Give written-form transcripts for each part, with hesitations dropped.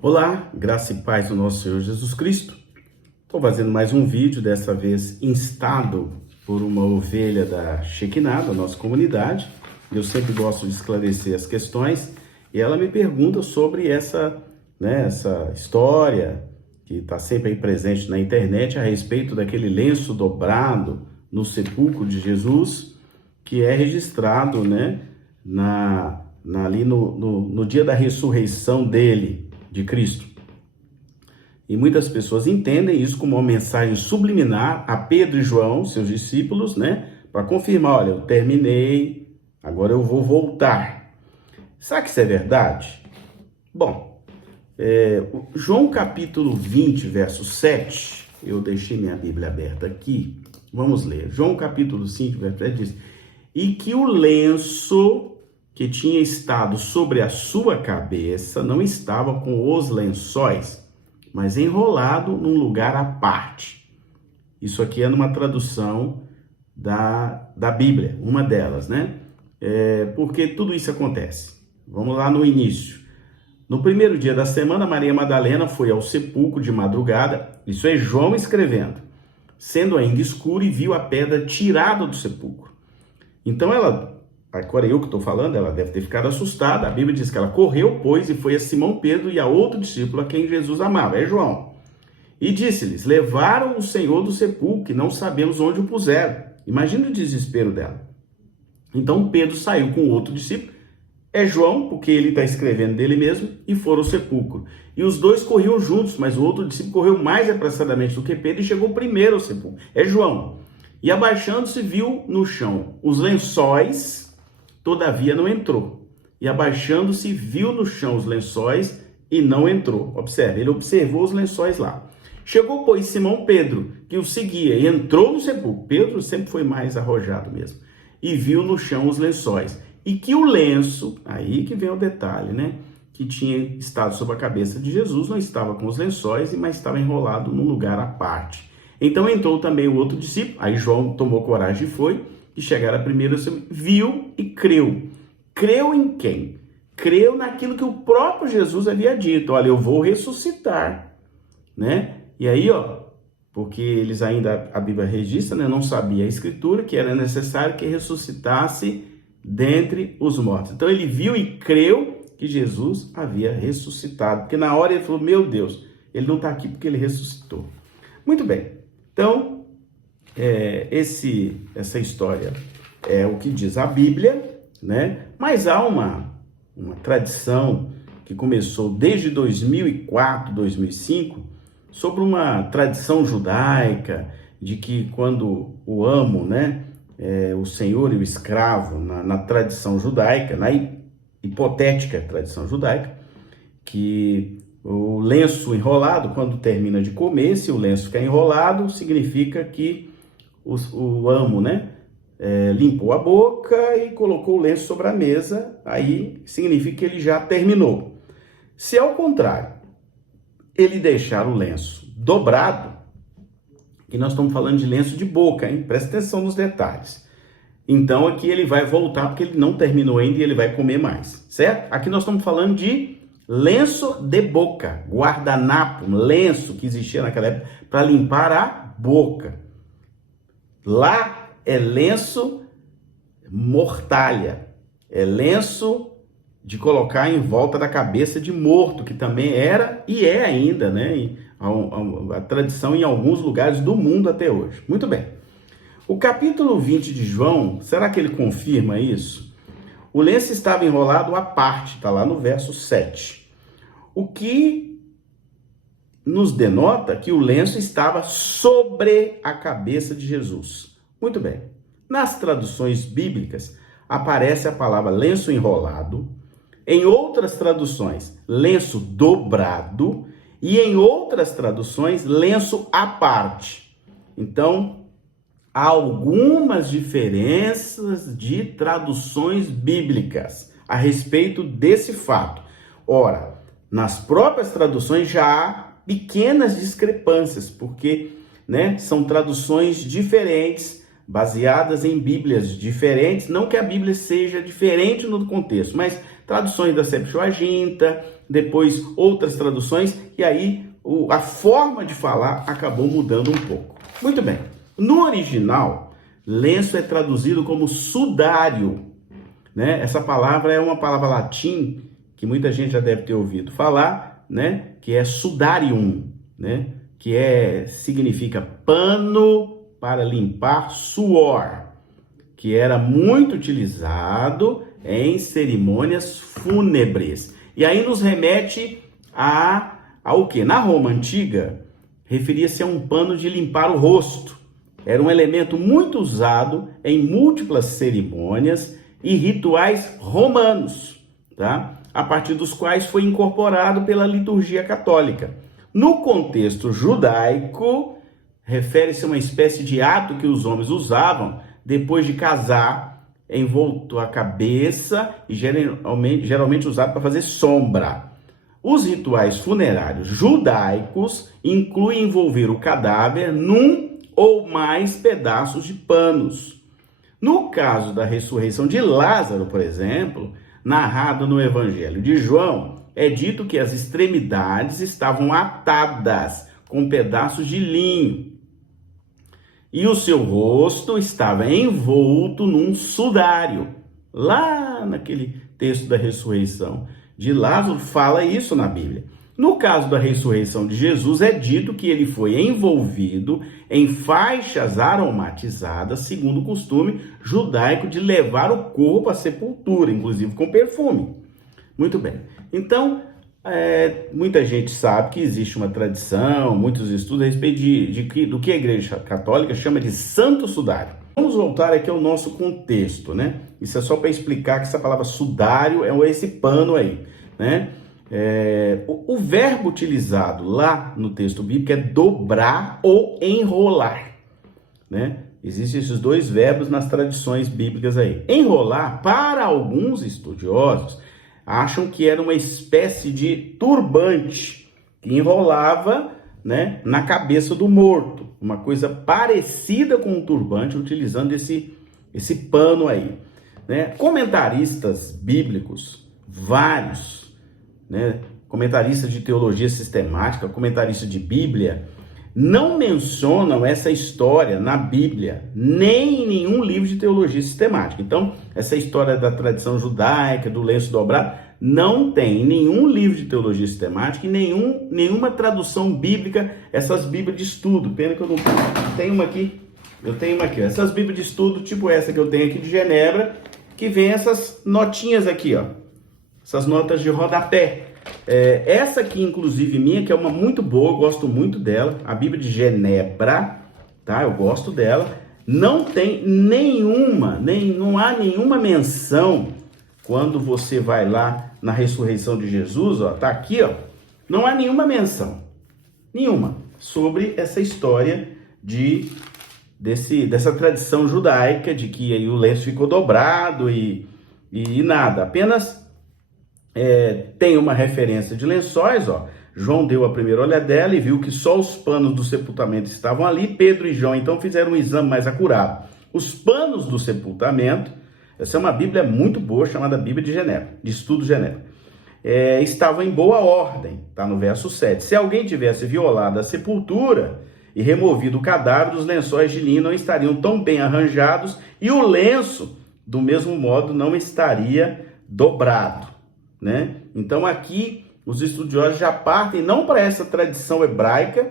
Olá, graça e paz do nosso Senhor Jesus Cristo. Estou fazendo mais um vídeo, dessa vez instado por uma ovelha da Shekinah, da nossa comunidade. Eu sempre gosto de esclarecer as questões e ela me pergunta sobre essa história que está sempre aí presente na internet a respeito daquele lenço dobrado no sepulcro de Jesus, que é registrado ali no dia da ressurreição dele, de Cristo. E muitas pessoas entendem isso como uma mensagem subliminar a Pedro e João, seus discípulos, para confirmar: olha, eu terminei, agora eu vou voltar. Será que isso é verdade? Bom, João capítulo 20, verso 7, eu deixei minha Bíblia aberta aqui, vamos ler. João capítulo 5, verso 7 diz: e que o lenço que tinha estado sobre a sua cabeça não estava com os lençóis, mas enrolado num lugar à parte. Isso aqui é numa tradução da Bíblia, uma delas, porque tudo isso acontece. Vamos lá no início. No primeiro dia da semana, Maria Madalena foi ao sepulcro de madrugada, isso é João escrevendo, sendo ainda escuro, e viu a pedra tirada do sepulcro. Então agora eu que estou falando, ela deve ter ficado assustada. A Bíblia diz que ela correu, pois, e foi a Simão Pedro e a outro discípulo a quem Jesus amava, é João. E disse-lhes: levaram o Senhor do sepulcro, e não sabemos onde o puseram. Imagina o desespero dela. Então Pedro saiu com o outro discípulo, é João, porque ele está escrevendo dele mesmo, e foram ao sepulcro. E os dois corriam juntos, mas o outro discípulo correu mais apressadamente do que Pedro e chegou primeiro ao sepulcro, é João. E abaixando-se, viu no chão os lençóis, todavia não entrou. E abaixando-se, viu no chão os lençóis e não entrou. Observe, ele observou os lençóis lá. Chegou, pois, Simão Pedro, que o seguia, e entrou no sepulcro. Pedro sempre foi mais arrojado mesmo. E viu no chão os lençóis. E que o lenço, aí que vem o detalhe, que tinha estado sobre a cabeça de Jesus, não estava com os lençóis, mas estava enrolado num lugar à parte. Então entrou também o outro discípulo. Aí João tomou coragem e foi. E chegaram primeiro, viu e creu. Creu em quem? Creu naquilo que o próprio Jesus havia dito: olha, eu vou ressuscitar, E aí, porque eles ainda, a Bíblia registra, não sabia a Escritura, que era necessário que ressuscitasse dentre os mortos. Então ele viu e creu que Jesus havia ressuscitado, porque na hora ele falou: meu Deus, ele não está aqui porque ele ressuscitou. Muito bem, então essa história é o que diz a Bíblia, mas há uma tradição que começou desde 2004, 2005, sobre uma tradição judaica, de que quando o amo, o senhor e o escravo, na tradição judaica, na hipotética tradição judaica, que o lenço enrolado, quando termina de comer, se o lenço ficar enrolado, significa que o amo, limpou a boca e colocou o lenço sobre a mesa, aí significa que ele já terminou. Se ao contrário, ele deixar o lenço dobrado, que nós estamos falando de lenço de boca, presta atenção nos detalhes. Então aqui ele vai voltar porque ele não terminou ainda e ele vai comer mais, certo? Aqui nós estamos falando de lenço de boca, guardanapo, um lenço que existia naquela época para limpar a boca. Lá é lenço mortalha, é lenço de colocar em volta da cabeça de morto, que também era e é ainda, a tradição em alguns lugares do mundo até hoje. Muito bem. O capítulo 20 de João, será que ele confirma isso? O lenço estava enrolado à parte, está lá no verso 7. O que nos denota que o lenço estava sobre a cabeça de Jesus. Muito bem. Nas traduções bíblicas, aparece a palavra lenço enrolado, em outras traduções, lenço dobrado, e em outras traduções, lenço à parte. Então, há algumas diferenças de traduções bíblicas a respeito desse fato. Ora, nas próprias traduções já há pequenas discrepâncias, porque são traduções diferentes, baseadas em Bíblias diferentes. Não que a Bíblia seja diferente no contexto, mas traduções da Septuaginta, depois outras traduções, e aí a forma de falar acabou mudando um pouco. Muito bem, no original, lenço é traduzido como sudário, né? Essa palavra é uma palavra latim que muita gente já deve ter ouvido falar, né? Que é sudarium, né? Que significa pano para limpar suor, que era muito utilizado em cerimônias fúnebres. E aí nos remete ao quê? Na Roma Antiga, referia-se a um pano de limpar o rosto. Era um elemento muito usado em múltiplas cerimônias e rituais romanos, tá? A partir dos quais foi incorporado pela liturgia católica. No contexto judaico, refere-se a uma espécie de ato que os homens usavam depois de casar, envolto a cabeça e geralmente usado para fazer sombra. Os rituais funerários judaicos incluem envolver o cadáver num ou mais pedaços de panos. No caso da ressurreição de Lázaro, por exemplo, narrado no Evangelho de João, é dito que as extremidades estavam atadas com pedaços de linho e o seu rosto estava envolto num sudário. Lá naquele texto da ressurreição de Lázaro fala isso na Bíblia. No caso da ressurreição de Jesus, é dito que ele foi envolvido em faixas aromatizadas, segundo o costume judaico de levar o corpo à sepultura, inclusive com perfume. Muito bem. Então, muita gente sabe que existe uma tradição, muitos estudos a respeito do que a Igreja Católica chama de santo sudário. Vamos voltar aqui ao nosso contexto, né? Isso é só para explicar que essa palavra sudário é esse pano aí, né? O verbo utilizado lá no texto bíblico é dobrar ou enrolar, né? Existem esses dois verbos nas tradições bíblicas aí. Enrolar, para alguns estudiosos, acham que era uma espécie de turbante que enrolava, né, na cabeça do morto. Uma coisa parecida com um turbante, utilizando esse pano aí, né? Comentaristas bíblicos, vários, né, comentaristas de teologia sistemática, comentaristas de Bíblia, não mencionam essa história na Bíblia, nem em nenhum livro de teologia sistemática. Então, essa história da tradição judaica, do lenço dobrado, não tem em nenhum livro de teologia sistemática e nenhuma tradução bíblica, essas Bíblias de estudo. Pena que eu não tenho uma aqui. Eu tenho uma aqui, ó. Essas Bíblias de estudo, tipo essa que eu tenho aqui de Genebra, que vem essas notinhas aqui, ó. Essas notas de rodapé. Essa aqui, inclusive, minha, que é uma muito boa, eu gosto muito dela, a Bíblia de Genebra, tá? Eu gosto dela. Não tem não há nenhuma menção quando você vai lá na ressurreição de Jesus, ó, tá aqui, ó. Não há nenhuma menção, nenhuma, sobre essa história dessa tradição judaica de que aí o lenço ficou dobrado e nada, apenas tem uma referência de lençóis, ó. João deu a primeira olhadela e viu que só os panos do sepultamento estavam ali. Pedro e João então fizeram um exame mais acurado. Os panos do sepultamento, essa é uma Bíblia muito boa, chamada Bíblia de Genebra, de Estudo Genebra, estavam em boa ordem, tá no verso 7. Se alguém tivesse violado a sepultura e removido o cadáver, os lençóis de linho não estariam tão bem arranjados e o lenço, do mesmo modo, não estaria dobrado, né? Então aqui os estudiosos já partem não para essa tradição hebraica,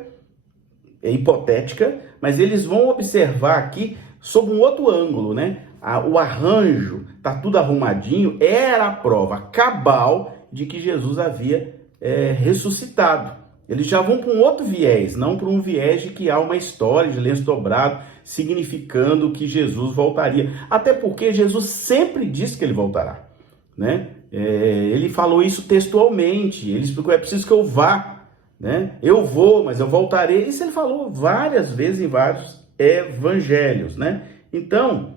hipotética, mas eles vão observar aqui sob um outro ângulo, né? O arranjo, tá tudo arrumadinho, era a prova cabal de que Jesus havia ressuscitado. Eles já vão para um outro viés, não para um viés de que há uma história de lenço dobrado, significando que Jesus voltaria. Até porque Jesus sempre disse que ele voltará, né? Ele falou isso textualmente, ele explicou, é preciso que eu vá, né? Eu vou, mas eu voltarei. Isso ele falou várias vezes em vários evangelhos, né? Então,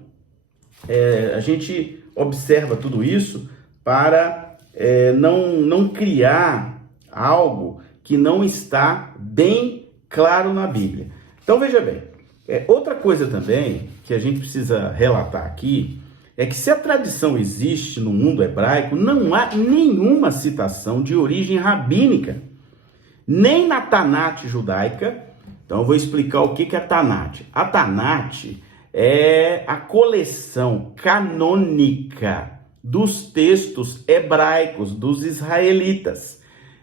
a gente observa tudo isso para não criar algo que não está bem claro na Bíblia. Então, veja bem, outra coisa também que a gente precisa relatar aqui é que se a tradição existe no mundo hebraico, não há nenhuma citação de origem rabínica, nem na Tanat judaica. Então eu vou explicar o que é a Tanat. A Tanat é a coleção canônica dos textos hebraicos, dos israelitas.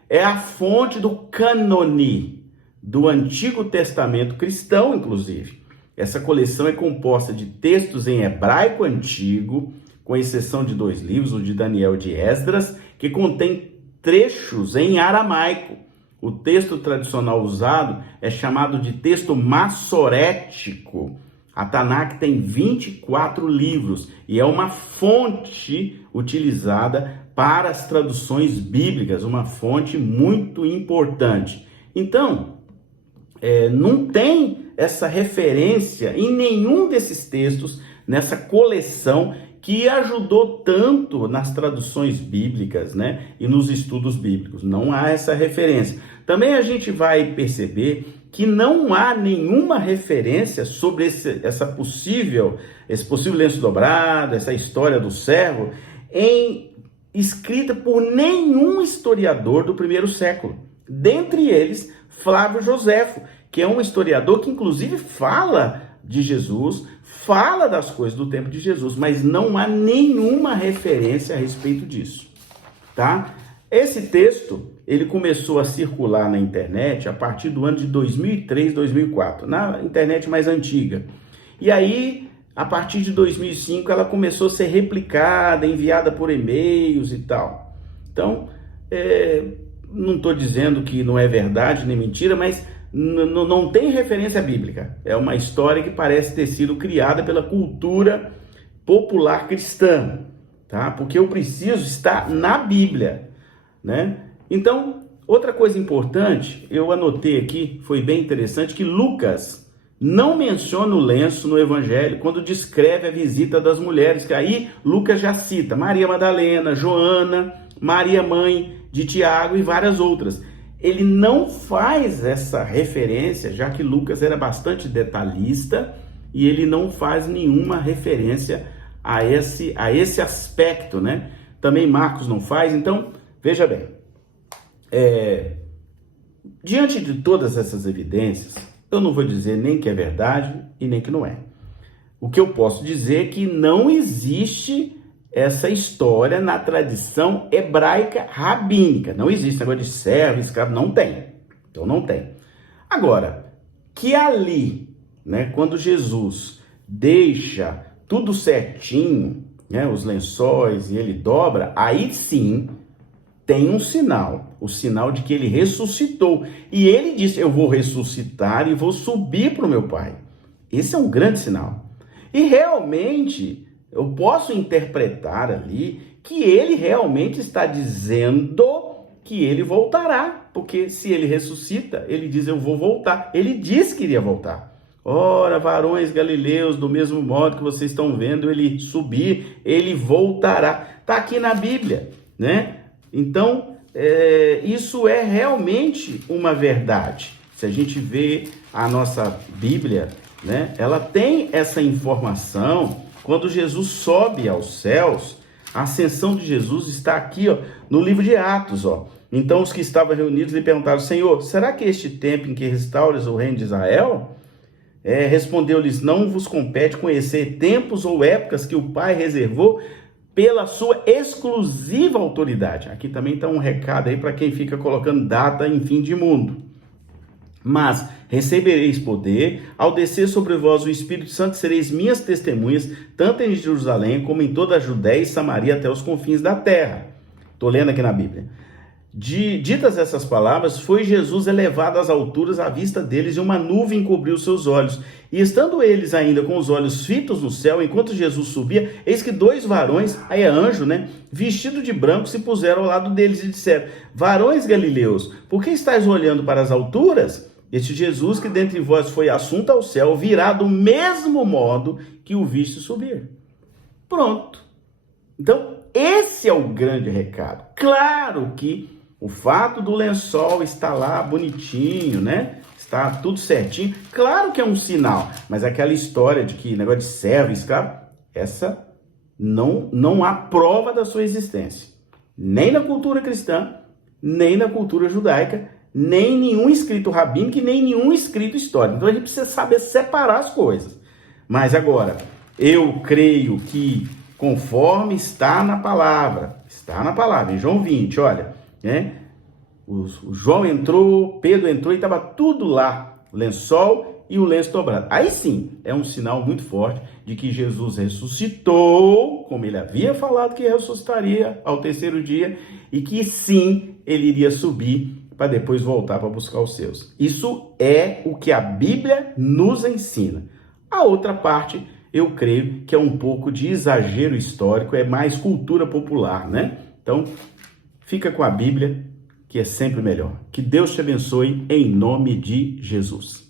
É a fonte do cânone, do Antigo Testamento cristão, inclusive. Essa coleção é composta de textos em hebraico antigo, com exceção de 2 livros, o de Daniel e de Esdras, que contém trechos em aramaico. O texto tradicional usado é chamado de texto massorético. A Tanakh tem 24 livros e é uma fonte utilizada para as traduções bíblicas, uma fonte muito importante. Então, não tem essa referência em nenhum desses textos, nessa coleção que ajudou tanto nas traduções bíblicas, né, e nos estudos bíblicos. Não há essa referência. Também a gente vai perceber que não há nenhuma referência sobre esse possível lenço dobrado, essa história do servo, escrita por nenhum historiador do primeiro século. Dentre eles, Flávio Joséfo, que é um historiador que inclusive fala de Jesus, fala das coisas do tempo de Jesus, mas não há nenhuma referência a respeito disso, tá? Esse texto, ele começou a circular na internet a partir do ano de 2003, 2004, na internet mais antiga. E aí, a partir de 2005, ela começou a ser replicada, enviada por e-mails e tal. Então, não estou dizendo que não é verdade nem mentira, mas não tem referência bíblica. É uma história que parece ter sido criada pela cultura popular cristã, tá? Porque eu preciso estar na Bíblia, né? Então, outra coisa importante, eu anotei aqui, foi bem interessante, que Lucas não menciona o lenço no Evangelho quando descreve a visita das mulheres, que aí Lucas já cita Maria Madalena, Joana, Maria mãe de Tiago e várias outras. Ele não faz essa referência, já que Lucas era bastante detalhista, e ele não faz nenhuma referência a esse aspecto, né? Também Marcos não faz. Então, veja bem, diante de todas essas evidências, eu não vou dizer nem que é verdade e nem que não é. O que eu posso dizer é que não existe essa história na tradição hebraica rabínica. Não existe negócio de servo, escravo, não tem. Então não tem. Agora, que ali, né, quando Jesus deixa tudo certinho, né, os lençóis, e ele dobra, aí sim tem um sinal, o sinal de que ele ressuscitou. E ele disse, eu vou ressuscitar e vou subir para o meu Pai. Esse é um grande sinal. E realmente, eu posso interpretar ali que ele realmente está dizendo que ele voltará. Porque se ele ressuscita, ele diz, eu vou voltar. Ele disse que iria voltar. Ora, varões galileus, do mesmo modo que vocês estão vendo ele subir, ele voltará. Está aqui na Bíblia, né? Então, isso é realmente uma verdade. Se a gente vê a nossa Bíblia, né, ela tem essa informação. Quando Jesus sobe aos céus, a ascensão de Jesus está aqui, ó, no livro de Atos. Ó. Então os que estavam reunidos lhe perguntaram, Senhor, será que este tempo em que restauras o reino de Israel? Respondeu-lhes, não vos compete conhecer tempos ou épocas que o Pai reservou pela sua exclusiva autoridade. Aqui também está um recado aí para quem fica colocando data em fim de mundo. Mas recebereis poder, ao descer sobre vós o Espírito Santo, sereis minhas testemunhas, tanto em Jerusalém como em toda a Judéia e Samaria até os confins da terra. Estou lendo aqui na Bíblia. Ditas essas palavras, foi Jesus elevado às alturas à vista deles e uma nuvem cobriu seus olhos. E estando eles ainda com os olhos fitos no céu, enquanto Jesus subia, eis que 2 varões, aí é anjo, né, vestido de branco, se puseram ao lado deles e disseram, varões galileus, por que estáis olhando para as alturas? Este Jesus que dentre vós foi assunto ao céu, virá do mesmo modo que o viste subir. Pronto. Então, esse é o grande recado. Claro que o fato do lençol estar lá bonitinho, né? Está tudo certinho. Claro que é um sinal, mas aquela história de que negócio de servo, escravo, essa Não há prova da sua existência. Nem na cultura cristã, nem na cultura judaica, nem nenhum escrito rabínico, nem nenhum escrito histórico. Então a gente precisa saber separar as coisas. Mas agora, eu creio que conforme está na palavra, em João 20, olha, né? O João entrou, Pedro entrou e estava tudo lá, o lençol e o lenço dobrado. Aí sim, é um sinal muito forte de que Jesus ressuscitou, como ele havia falado que ressuscitaria ao terceiro dia, e que sim, ele iria subir para depois voltar para buscar os seus. Isso é o que a Bíblia nos ensina. A outra parte, eu creio que é um pouco de exagero histórico, é mais cultura popular, né? Então, fica com a Bíblia, que é sempre melhor. Que Deus te abençoe em nome de Jesus.